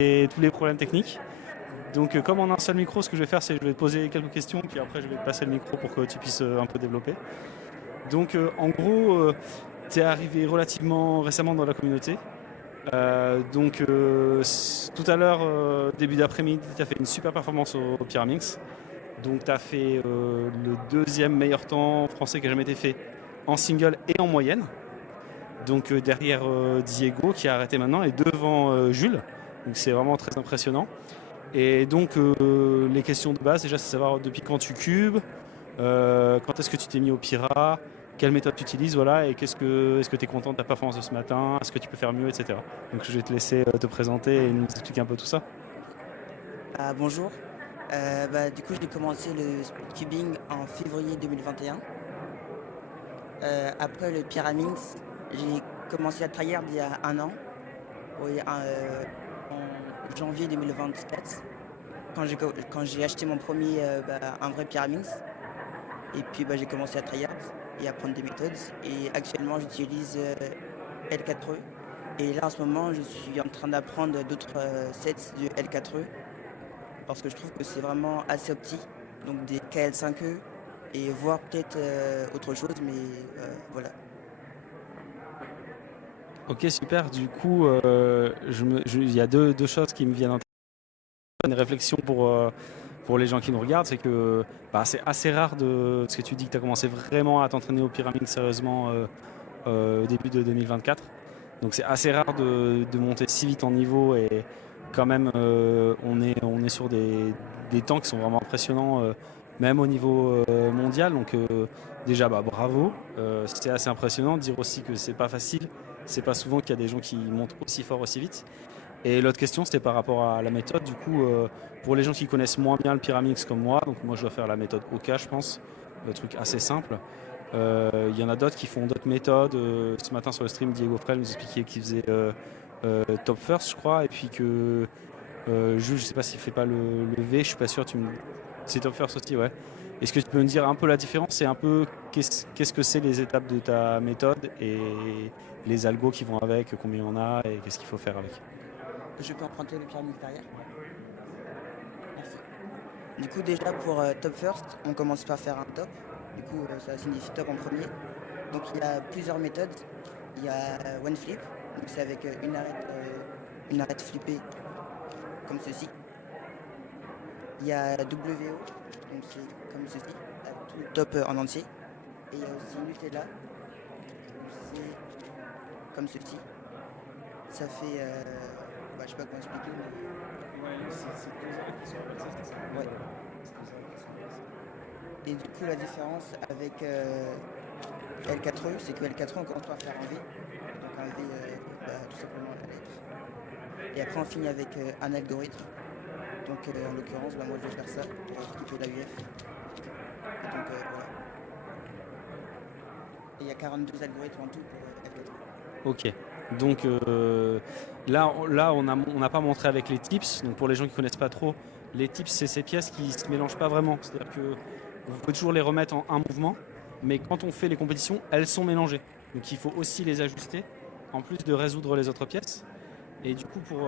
tous les problèmes techniques. Donc, comme on a un seul micro, ce que je vais faire, c'est que je vais te poser quelques questions, puis après, je vais te passer le micro pour que tu puisses un peu développer. Donc, en gros, tu es arrivé relativement récemment dans la communauté. Tout à l'heure, début d'après-midi, tu as fait une super performance au Pyraminx. Donc, tu as fait le deuxième meilleur temps français qui a jamais été fait en single et en moyenne. Donc, derrière Diego qui a arrêté maintenant et devant Jules. Donc, c'est vraiment très impressionnant. Et donc, les questions de base, déjà, c'est savoir depuis quand tu cubes, quand est-ce que tu t'es mis au Pyra, quelle méthode tu utilises, voilà, et est-ce que tu es content de ta performance de ce matin, est-ce que tu peux faire mieux, etc. Donc, je vais te laisser te présenter et nous expliquer un peu tout ça. Bonjour. Du coup, j'ai commencé le speedcubing en février 2021. Après le Pyraminx, j'ai commencé à tryhard il y a un an, oui, en janvier 2024, quand j'ai acheté mon premier, un vrai Pyraminx. Et puis j'ai commencé à tryhard et à prendre des méthodes. Et actuellement, j'utilise L4E. Et là, en ce moment, je suis en train d'apprendre d'autres sets de L4E parce que je trouve que c'est vraiment assez opti, donc des KL5E et voir peut-être autre chose, mais voilà. Ok, super. Du coup, il y a deux choses qui me viennent en tête. Une réflexion pour les gens qui nous regardent, c'est que c'est assez rare parce que tu dis que tu as commencé vraiment à t'entraîner au pyramide sérieusement au début de 2024. Donc c'est assez rare de monter si vite en niveau et quand même on est sur des temps qui sont vraiment impressionnants même au niveau mondial. Donc déjà bravo, c'était assez impressionnant. Dire aussi que c'est pas facile, c'est pas souvent qu'il y a des gens qui montent aussi fort aussi vite. Et l'autre question, c'était par rapport à la méthode. Du coup, pour les gens qui connaissent moins bien le Pyramix comme moi, donc moi je dois faire la méthode OK, je pense, un truc assez simple. Il y en a d'autres qui font d'autres méthodes. Ce matin sur le stream, Diego Frel nous expliquait qu'il faisait top first, je crois, et puis que Jules, je sais pas s'il fait pas le V, je suis pas sûr. C'est top first aussi, ouais. Est-ce que tu peux me dire un peu la différence et un peu qu'est-ce que c'est les étapes de ta méthode et les algos qui vont avec, combien on a et qu'est-ce qu'il faut faire avec? Je peux emprunter le Pyramix derrière? Merci. Du coup, déjà pour top first, on commence par faire un top. Du coup, ça signifie top en premier. Donc il y a plusieurs méthodes. Il y a one flip, donc c'est avec une arête flippée comme ceci. Il y a WO, donc c'est comme ceci, avec tout le top en entier. Et il y a aussi Nutella, où c'est comme ceci. Ça fait, je sais pas comment expliquer, mais Ouais, c'est deux arêtes qui sont inversées, c'est ça? ouais. C'est deux arêtes qui sont inversées. Et du coup, la différence avec L4E, c'est que L4E, on commence par faire un V. Donc un V, tout simplement la lettre. Et après, on finit avec un algorithme. Donc en l'occurrence, moi je vais faire ça pour équiper la UF. Et donc voilà. Et il y a 42 algorithmes en tout pour L4E. Ok. Donc là, on n'a pas montré avec les tips. Donc pour les gens qui connaissent pas trop, les tips, c'est ces pièces qui se mélangent pas vraiment. C'est-à-dire que vous pouvez toujours les remettre en un mouvement, mais quand on fait les compétitions, elles sont mélangées. Donc il faut aussi les ajuster, en plus de résoudre les autres pièces. Et du coup, pour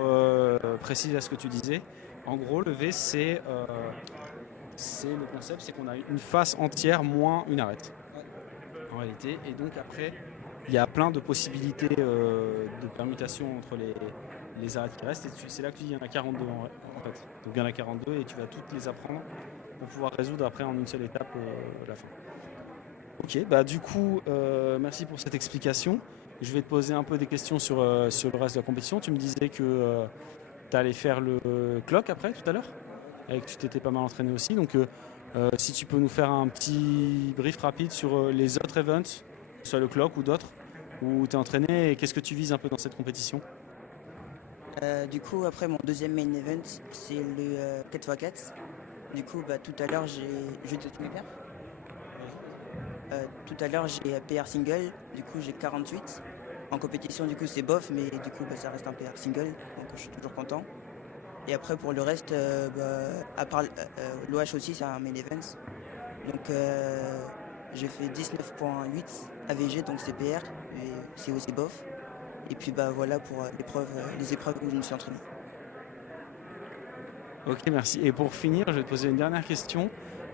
préciser à ce que tu disais, en gros, le V, c'est le concept, c'est qu'on a une face entière moins une arête, Ouais. en réalité. Et donc après, il y a plein de possibilités de permutations entre les arêtes qui restent. Et c'est là que tu dis qu'il y en a 42 en fait. Donc il y en a 42 et tu vas toutes les apprendre pour pouvoir résoudre après en une seule étape la fin. Ok, du coup, merci pour cette explication. Je vais te poser un peu des questions sur le reste de la compétition. Tu me disais que tu allais faire le clock après, tout à l'heure, et que tu t'étais pas mal entraîné aussi. Donc, si tu peux nous faire un petit brief rapide sur les autres events, que ce soit le clock ou d'autres, où tu es entraîné et qu'est-ce que tu vises un peu dans cette compétition? Du coup, après mon deuxième main event, c'est le 4x4. Du coup, tout à l'heure, je vais te donner mes perfs. Tout à l'heure, j'ai PR single. Du coup, j'ai 48. En compétition, du coup, c'est bof, mais du coup, ça reste un PR single. Donc, je suis toujours content. Et après, pour le reste, à part l'OH aussi, c'est un main event. Donc, j'ai fait 19,8 AVG, donc c'est PR. Et c'est aussi bof. Et puis, voilà pour les épreuves où je me suis entraîné. Ok, merci. Et pour finir, je vais te poser une dernière question.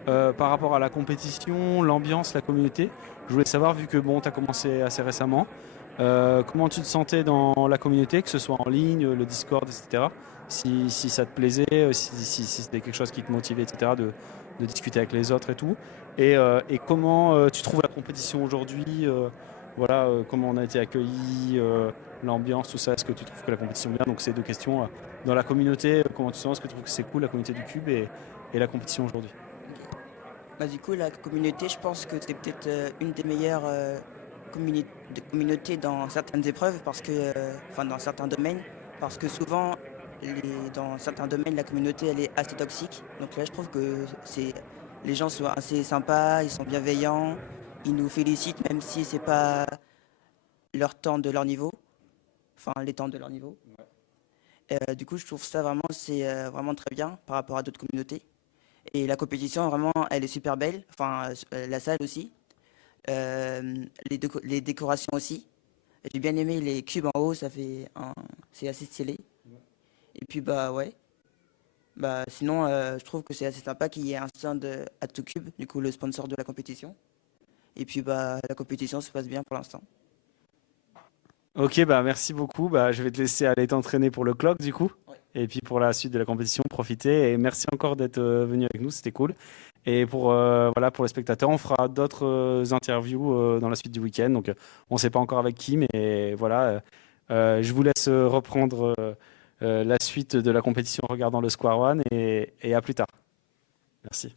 Par rapport à la compétition, l'ambiance, la communauté, je voulais savoir, vu que bon, tu as commencé assez récemment, comment tu te sentais dans la communauté, que ce soit en ligne, le Discord, etc. Si ça te plaisait, si c'était quelque chose qui te motivait, etc., de discuter avec les autres et tout. Et comment tu trouves la compétition aujourd'hui, voilà, comment on a été accueillis, l'ambiance, tout ça. Est-ce que tu trouves que la compétition est bien? Donc, ces deux questions. Dans la communauté, comment tu sens? Est-ce que tu trouves que c'est cool, la communauté du Cube et la compétition aujourd'hui? Ok. Bah, du coup, la communauté, je pense que c'est peut-être une des meilleures communautés dans certaines épreuves, parce que, enfin, dans certains domaines, parce que souvent, dans certains domaines, la communauté, elle est assez toxique. Donc là, je trouve que les gens sont assez sympas, ils sont bienveillants, ils nous félicitent, même si c'est pas leur temps de leur niveau, enfin, les temps de leur niveau. Du coup, je trouve ça vraiment, c'est vraiment très bien par rapport à d'autres communautés. Et la compétition, vraiment, elle est super belle. Enfin, la salle aussi. Les décorations aussi. J'ai bien aimé les cubes en haut, c'est assez stylé. Et puis, bah ouais. Bah, sinon, je trouve que c'est assez sympa qu'il y ait un stand à tout cube, du coup, le sponsor de la compétition. Et puis, bah, la compétition se passe bien pour l'instant. Ok, bah merci beaucoup. Bah, je vais te laisser aller t'entraîner pour le clock du coup. Ouais. Et puis pour la suite de la compétition, profiter. Et merci encore d'être venu avec nous, c'était cool. Et pour, voilà, pour les spectateurs, on fera d'autres interviews dans la suite du week-end. Donc on ne sait pas encore avec qui, mais voilà. Je vous laisse reprendre la suite de la compétition en regardant le Square One et à plus tard. Merci.